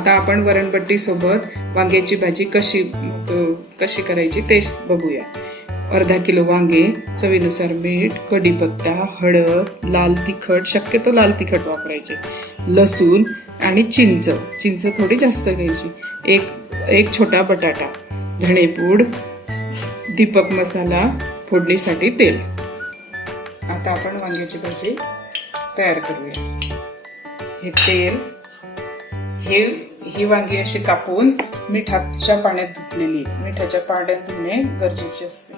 आता आपण वरणबट्टी सोबत वांग्याची भाजी कशी करायची ते बघूया. अर्धा किलो वांगे, चवीनुसार मीठ, कढीपत्ता, हळद, लाल तिखट, शक्यतो लाल तिखट वापरायचे, लसूण आणि चिंच थोडी जास्त घ्यायची, एक छोटा बटाटा, धणेपूड, दीपक मसाला, फोडणीसाठी तेल. आता आपण वांग्याची भाजी तयार करूया. हे तेल, ही वांगी अशी कापून मिठाच्या पाण्यात धुतलेली, मिठाच्या पाण्यात धुणे गरजेचे असते.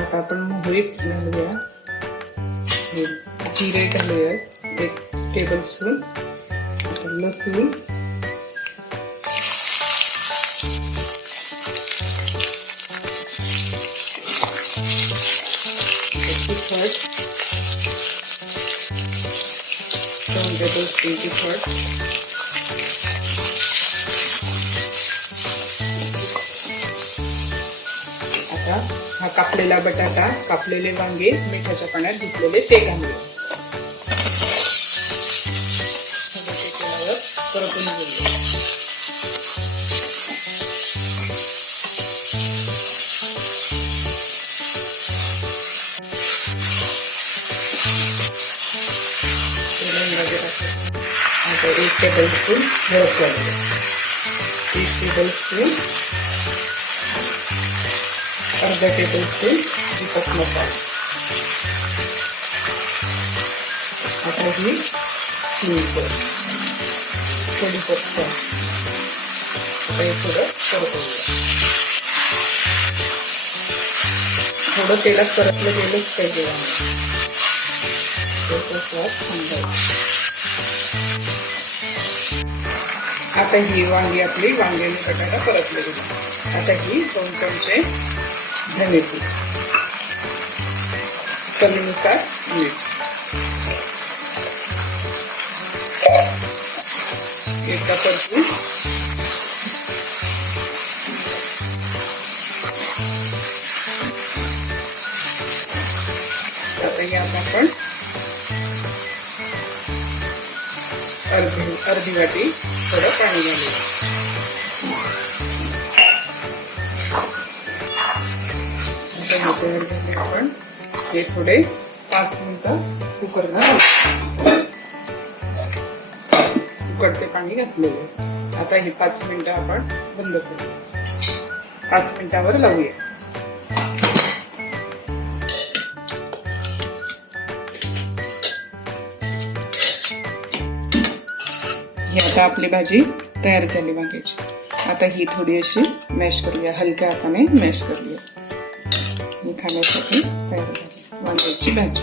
आता आपण मोहरी घालूया, जिरे घालूया 1 टेबलस्पून, लसूण, तिखट, 2 टेबलस्पून तिखट, आता हा कापलेला बटाटा, कापलेले वांगे मिठाच्या पाण्यात धुतलेले ते घालूया. परतून घेऊया. आता 1 टेबलस्पून हळद घालूया, 1 टेबलस्पून, अर्धा टेबलस्पून दीपक मसाला. आता ही चिंच, कढीपत्ता, आता हे थोडं परतवूया. थोडं तेलात परतलं गेलंच पाहिजे. आता ही वांगी आपली वांग्याने बटाटा परतले गेली. आता ही 2 चमचे धनेपूड, चवीनुसार मीठ, एकदा परतून आता यात आपण अर्धी वाटी थोडं पाणी घालूया. आपण हे थोडे 5 मिनिटं कुकरला घालू. उकळते पाणी घातलेले. आता हे 5 मिनिटं आपण बंद करू. 5 मिनिटावर लावूया. ही आता आपली भाजी तयार झाली वांग्याची. आता ही थोडी अशी मॅश करूया, हलक्या हाताने मॅश करूया. ही खाण्यासाठी तयार झाली वांग्याची भाजी.